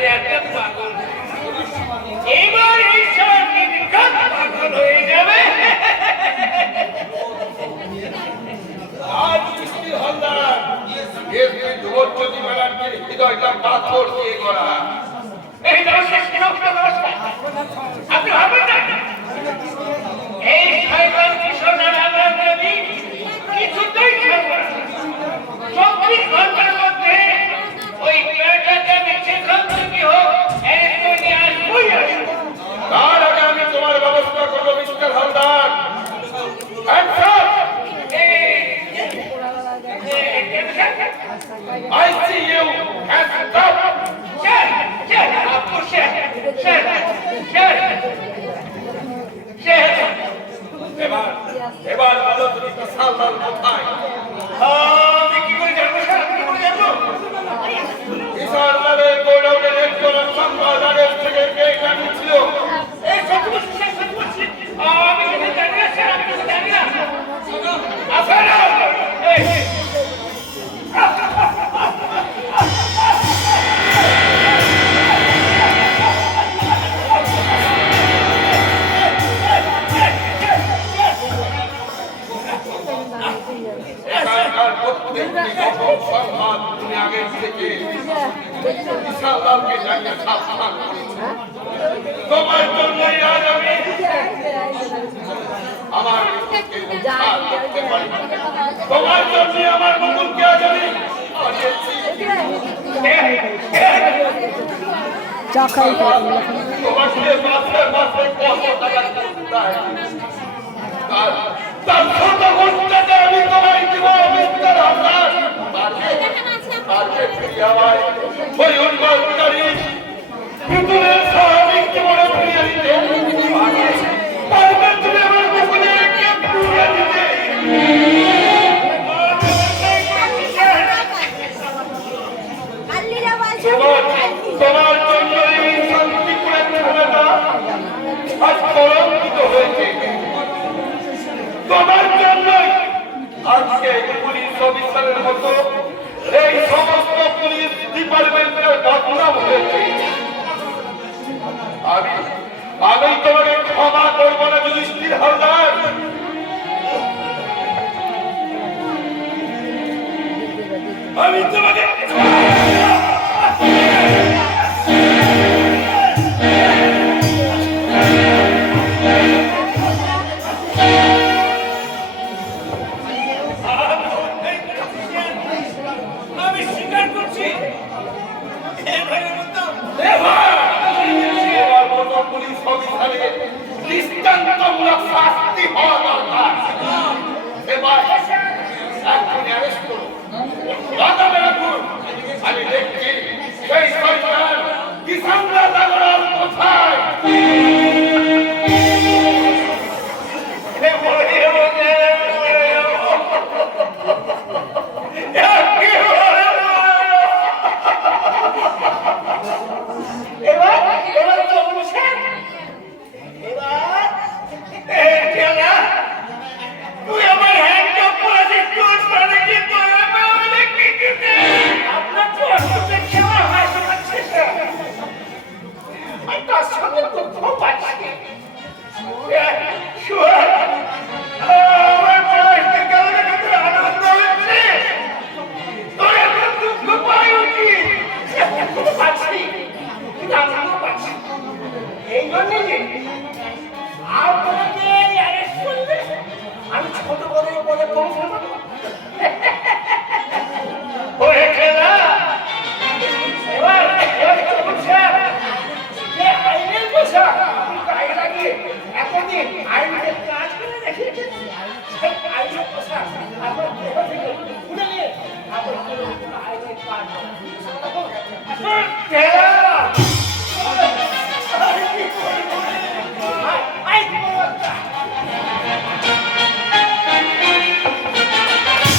আর একটা পাগল। এবার এই সারাদিন পাগল হয়ে যাবে। আজ মিষ্টি হলদার ধ্রুবজ্যোতি ব্যানার্জির হৃদয়টা পাথর দিয়ে গড়া। এই নমস্কার নমস্কার, আপনি ভাবেন না এই শয়তান কিশোরের আমার নদী কিছুতেই ছাড়বো না। 24 ঘন্টার মধ্যে ওই পেটাকে আমি যেখান থেকে হোক এখনই আসবোই আসবো। তার আগে আমি তোমার ব্যবস্থা করবো mister Haldar. I see you. Hands up. এবার বলো তুমি সালমান কোথায়? আমি কি করে জানবো স্যার? কি করে জানবো? ইসারলালের গোডাউনের একজন সম্পাদকের থেকে কে কাটিয়েছিল? এই সত্যি বলছি স্যার, সত্যি বলছি। আমি কিছু জানি না স্যার, আমি কিছু জানি না। আপনারা এই এখানকার প্রত্যেকটি গোপন সংবাদ তুমি আগে থেকে ইসারলালকে জানিয়ে সাবধান করেছো। তোমার জন্যই আজ আমি আমার উদ্ধার করতে পারি। তোমার জন্যই আমার মুকুলকে আজ আমি হারিয়েছি। তোমাকে মাসে মাসে কত টাকা দেয়? তার ছোট ঘন্টাতে আমি তোমায় দিব মিস্টার হলদার। পারবে ফিরিয়ে আমায় ওই উন্মাদকারী পুতুলের স্বাভাবিক জীবনে ফিরিয়ে দিতে? পারবে তুমি আমার মুকুলকে ফিরিয়ে দিতে? তোমার জন্য এই শান্তিপুরের ছেলেটা আজ কলঙ্কিত হয়েছে। তোমার জন্যই আজকে পুলিশ অফিসারের মতো এই সমস্ত পুলিশ ডিপার্টমেন্টের বদনাম হয়েছে। আমি তোমাকে ক্ষমা করবো না যুধিষ্ঠির হালদার। আমি তোমাকে আমি স্বীকার করছি পুলিশ অফিসারের দৃষ্টান্তমূলক শাস্তি হওয়া দরকার। এবার এখনই অ্যারেস্ট করুন, আদালতে রাখুন। আমি দেখছি সেই সরকার কিষানরা দাগড়াল কোথায়। এই জন্য আপনাদের অ্যারেস্ট করলে আমি ছোট বড় বলে পৌঁছে দেবো। হয়েছে না? এবার যে আইনের পোশা গায়ে লাগিয়ে এতদিন আইনের কাজ করে রেখেছেন, সেই আইনের পোশা আপনার দেহ থেকে খুলে নিয়ে আবার আইনের কাজ